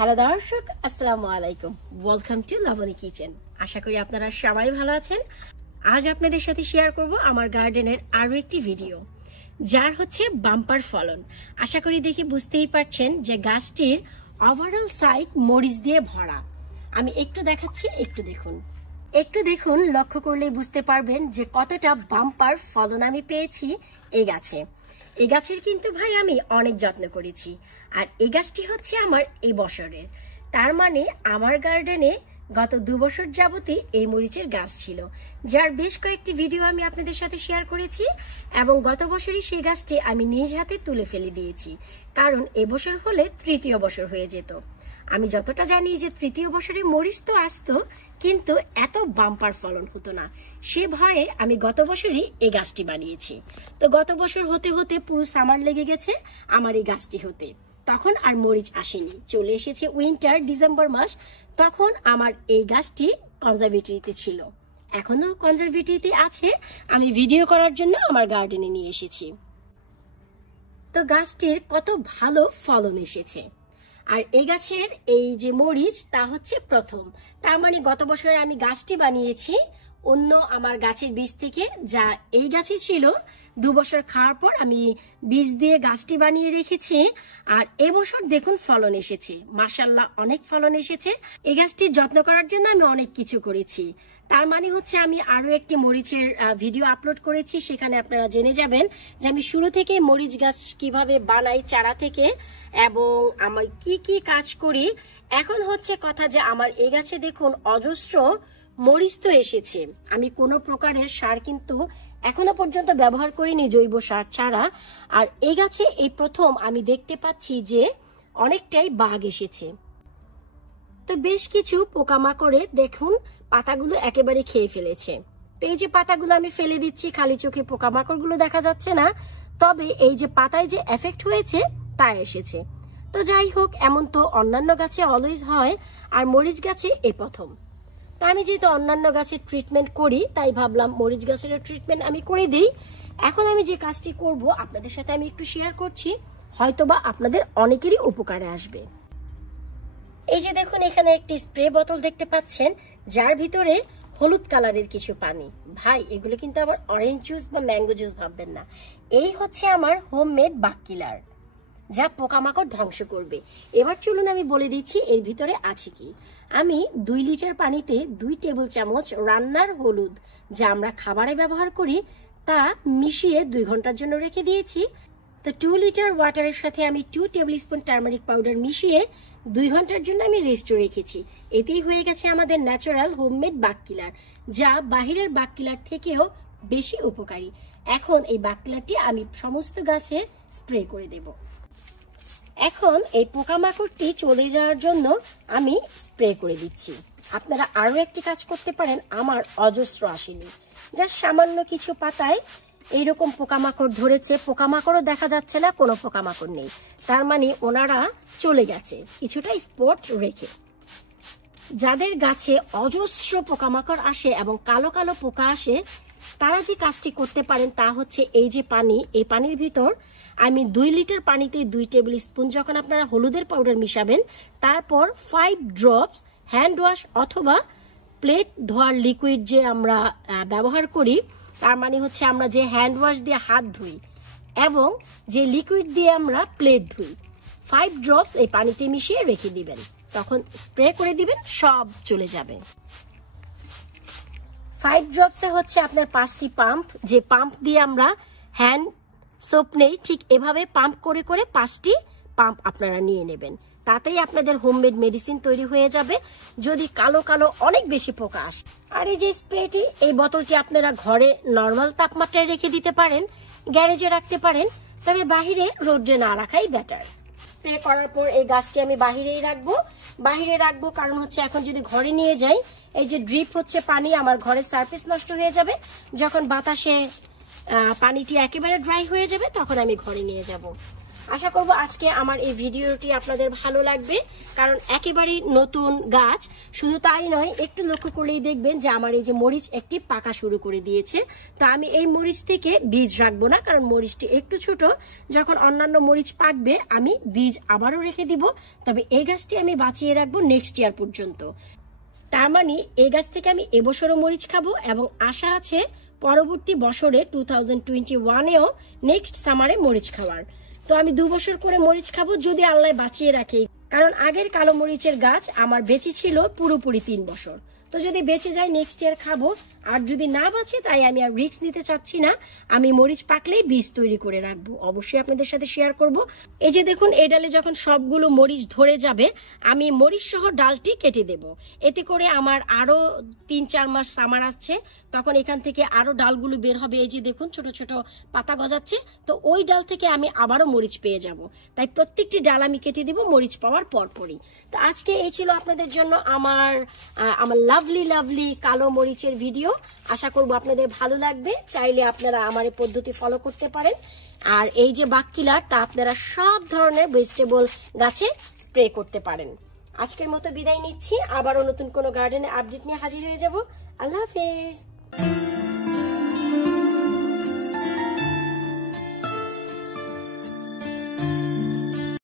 Hello দর্শক, আসসালামু আলাইকুম। Welcome to Laboni kitchen. আশা করি আপনারা সবাই ভালো আছেন। আজ আপনাদের সাথে শেয়ার করব আমার গার্ডেনের আরো একটি ভিডিও, যার হচ্ছে বাম্পার ফলন। আশা করি দেখে বুঝতেই পারছেন যে গাছটির ওভারঅল সাইড মরিচ দিয়ে ভরা। আমি একটু দেখাচ্ছি, একটু দেখুন, লক্ষ্য করলেই বুঝতে পারবেন যে কতটা বাম্পার ফলন আমি পেয়েছি এই গাছে। এই গাছের কিন্তু ভাই আমি অনেক যত্ন করেছি, আর এই গাছটি হচ্ছে আমার এই বছরের। তার মানে আমার গার্ডেনে গত 2 বছর যাবতই এই মরিচের গাছ ছিল, যার বেশ কয়েকটি ভিডিও আমি আপনাদের সাথে শেয়ার করেছি। এবং গত বছরই সেই গাছটি আমি নিজ হাতে তুলে ফেলে দিয়েছি, কারণ এবছর হলে 3য় বছর হয়ে যেত। আমি যতটা জানি যে 3য় বছরে মরিচ তো আসতো, কিন্তু এত বাম্পার ফলন হতো না। সে ভয়ে আমি গত বছরই এই গাছটি বানিয়েছি। তো গত বছর হতে হতে পুরো সামার লেগে গেছে আমার এই গাছটি হতে। তখন আর মরিচ আসেনি, চলে এসেছে উইন্টার, ডিসেম্বর মাস। তখন আমার এই গাছটি কনজারভেটরিতে ছিল, এখনো কনজারভেটরিতে আছে। আমি ভিডিও করার জন্য আমার গার্ডেনে নিয়ে এসেছি। তো গাছটির কত ভালো ফলন এসেছে। আর এই গাছের এই যে মরিচ, তা হচ্ছে প্রথম। তার মানে গত বছর আমি গাছটি বানিয়েছি অন্য আমার গাছের বীজ থেকে, যা এই গাছই ছিল। 2 বছর খাওয়ার পর আমি বীজ দিয়ে গাছটি বানিয়ে রেখেছি। আর এবছর দেখুন ফলন এসেছে, মাশাআল্লাহ অনেক ফলন এসেছে। এই গাছটির যত্ন করার জন্য আমি অনেক কিছু করেছি। তার মানে হচ্ছে আমি আরো একটি মরিচের ভিডিও আপলোড করেছি, সেখানে আপনারা জেনে যাবেন যে আমি শুরু থেকে মরিচ গাছ কিভাবে বানাই চারা থেকে, এবং আমি কি কি কাজ করি। এখন হচ্ছে কথা যে আমার এই গাছে দেখুন অজস্র মরিচ তো এসেছে। আমি কোনো প্রকারের সার কিন্তু এখনো পর্যন্ত ব্যবহার করিনি, জৈব সার ছাড়া। আর এই গাছে এই প্রথম আমি দেখতে পাচ্ছি যে অনেকটাই বাঘ এসেছে। তো বেশ কিছু পোকামাকড়ে দেখুন পাতাগুলো একেবারে খেয়ে ফেলেছে। তো এই যে পাতাগুলো আমি ফেলে দিচ্ছি, খালি চোখে পোকামাকড়গুলো দেখা যাচ্ছে না, তবে এই যে পাতায় যে এফেক্ট হয়েছে তা এসেছে। তো যাই হোক, এমন তো অন্যান্য গাছে অলওয়েজ হয়, আর মরিচ গাছে এই প্রথম। তা আমি যেহেতু অন্যান্য গাছের ট্রিটমেন্ট করি, তাই ভাবলাম মরিচ গাছের ট্রিটমেন্ট আমি করে দিই। এখন আমি যে কাজটি করব আপনাদের সাথে আমি একটু শেয়ার করছি, হয়তোবা আপনাদের অনেকেরই উপকারে আসবে। এই যে দেখুন, এখানে একটি স্প্রে বোতল দেখতে পাচ্ছেন, যার ভিতরে হলুদ কালারের কিছু পানি। ভাই, এগুলো কিন্তু আবার অরেঞ্জ জুস বা ম্যাঙ্গো জুস ভাববেন না। এই হচ্ছে আমার হোমমেড বাগ কিলার, যা পোকামাকড় ধ্বংস করবে। এবার চলুন আমি বলে দিচ্ছি এর ভিতরে আছে কি। আমি 2 লিটার পানিতে 2 টেবিল চামচ রান্নার হলুদ, যা আমরা খাবারে ব্যবহার করি, তা মিশিয়ে 2 ঘন্টার জন্য রেখে দিয়েছি। তো 2 লিটার ওয়াটারের সাথে আমি 2 টেবিল স্পুন টার্মারিক পাউডার মিশিয়ে 2 ঘন্টার জন্য আমি রেস্টে রেখেছি। এতেই হয়ে গেছে আমাদের ন্যাচারাল হোমমেড বাগ কিলার, যা বাহিরের বাগ কিলার থেকেও বেশি উপকারী। এখন এই বাগ কিলারটি আমি সমস্ত গাছে স্প্রে করে দেব। এখন এই পোকামাকড়টি চলে যাওয়ার জন্য আমি স্প্রে করে দিচ্ছি। আপনারা আরো একটি কাজ করতে পারেন, আমার অজস্র আসেনি, যা সামান্য কিছু পাতায় এইরকম পোকামাকড় ধরেছে। পোকামাকড়ও দেখা যাচ্ছে না, কোনো পোকামাকড় নেই, তার মানে ওনারা চলে গেছে কিছুটা স্পট রেখে। যাদের গাছে অজস্র পোকামাকড় আসে এবং কালো কালো পোকা আসে, তারা যে কাজটি করতে পারেন তা হচ্ছে এই যে পানি, এই পানির ভিতর আমি 2 লিটার পানিতে 2 টেবিল স্পুন যখন আপনারা হলুদের পাউডার মিশাবেন, তারপর 5 ড্রপস হ্যান্ড ওয়াশ অথবা প্লেট ধোয়ার লিকুইড যে আমরা ব্যবহার করি, তার মানে হচ্ছে আমরা যে হ্যান্ড ওয়াশ দিয়ে হাত ধুই এবং যে লিকুইড দিয়ে আমরা প্লেট ধুই, 5 ড্রপস এই পানিতে মিশিয়ে রেখে দিবেন। তখন স্প্রে করে দিবেন, সব চলে যাবে। 5 ড্রপসে হচ্ছে আপনার 5টি পাম্প, যে পাম্প দিয়ে আমরা হ্যান্ড সোপ নেই, ঠিক এভাবে পাম্প করে করে 5টি পাম্প আপনারা নিয়ে নেবেন। তাতেই আপনাদের হোমমেড মেডিসিন তৈরি হয়ে যাবে, যদি কালো কালো অনেক বেশি পোকা আসে। আর এই যে স্প্রেটি, এই বোতলটি আপনারা ঘরে নর্মাল তাপমাত্রায় রেখে দিতে পারেন, গ্যারেজে রাখতে পারেন, তবে বাহিরে রোদ্রে না রাখাই বেটার। স্প্রে করার পর এই গাছটি আমি বাহিরে রাখবো, কারণ হচ্ছে এখন যদি ঘরে নিয়ে যাই, এই যে ড্রিপ হচ্ছে পানি, আমার ঘরের সারফেস নষ্ট হয়ে যাবে। যখন বাতাসে পানিটি একেবারে ড্রাই হয়ে যাবে, তখন আমি ঘরে নিয়ে যাব। আশা করব আজকে আমার এই ভিডিওটি আপনাদের ভালো লাগবে, কারণ একেবারেই নতুন গাছ। শুধু তাই নয়, একটু লক্ষ্য করলেই দেখবেন যে আমার এই যে মরিচ একটি পাকা শুরু করে দিয়েছে। তো আমি এই মরিচ থেকে বীজ রাখবো না, কারণ মরিচটি একটু ছোট। যখন অন্যান্য মরিচ পাকবে আমি বীজ আবারও রেখে দিব, তবে এই গাছটি আমি বাঁচিয়ে রাখবো নেক্সট ইয়ার পর্যন্ত। তার মানে এই গাছ থেকে আমি এবছরও মরিচ খাবো এবং আশা আছে পরবর্তী বছরে 2021-এও নেক্সট সামারে মরিচ খাওয়ার। তো আমি 2 বছর করে মরিচ খাবো যদি আল্লাহ বাঁচিয়ে রাখে, কারণ আগের কালো মরিচের গাছ আমার বেঁচে ছিল পুরোপুরি 3 বছর। তো যদি বেঁচে যায় নেক্সট ইয়ার খাবো, আর যদি না বাঁচে তাই আমি আর রিস্ক নিতে চাচ্ছি না। আমি মরিচ পাকলেই বীজ তৈরি করে রাখবো, অবশ্যই আপনাদের সাথে শেয়ার করব। এই যে দেখুন, এই ডালে যখন সবগুলো মরিচ ধরে যাবে আমি মরিচ সহ ডালটি কেটে দেব। এতে করে আমার আরো 3-4 মাস সামার আসছে, তখন এখান থেকে আরো ডালগুলো বের হবে। এই যে দেখুন ছোট ছোট পাতা গজাচ্ছে, তো ওই ডাল থেকে আমি আবারও মরিচ পেয়ে যাব। তাই প্রত্যেকটি ডাল আমি কেটে দিব মরিচ পাওয়ার পরপরই। তো আজকে এই ছিল আপনাদের জন্য আমার লাভলি কালো মরিচের ভিডিও। আশা করব আপনাদের ভালো লাগবে। চাইলে আপনারা আমার এই পদ্ধতি ফলো করতে পারেন। আর এই যে বাক কিলার, তা আপনারা সব ধরনের ভেজিটেবল গাছে স্প্রে করতে পারেন। আজকের মতো বিদায় নিচ্ছি, আবারও নতুন কোনো গার্ডেনে আপডেট নিয়ে হাজির হয়ে যাব। আল্লাহ হাফেজ।